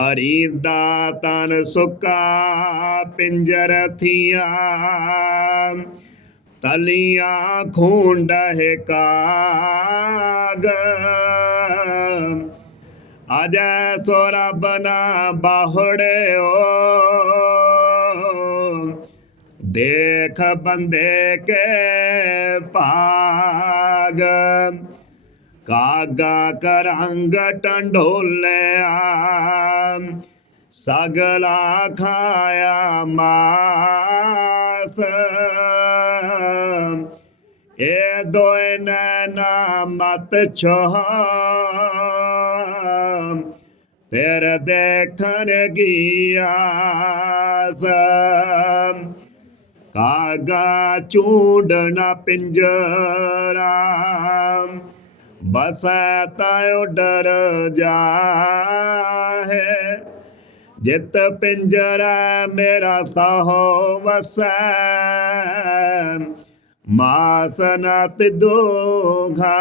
हरीदा तन सुका पिंजर थिया। तलिया खूंड काग। अजय सोरा बना बाहुड़े ओ देख बंदे के पाग। कागा करंग टंडोलिया सगला खाया मास ए दोन मत छो फिर देखन गिया कागा चूडना पिंजरा। बसता डर जा। ਜਿਤ ਪਿੰਜਰਾ ਮੇਰਾ ਸਾਹੋ ਵਸੈ। ਮਾਸਨਾ ਤਿਦੋਘਾ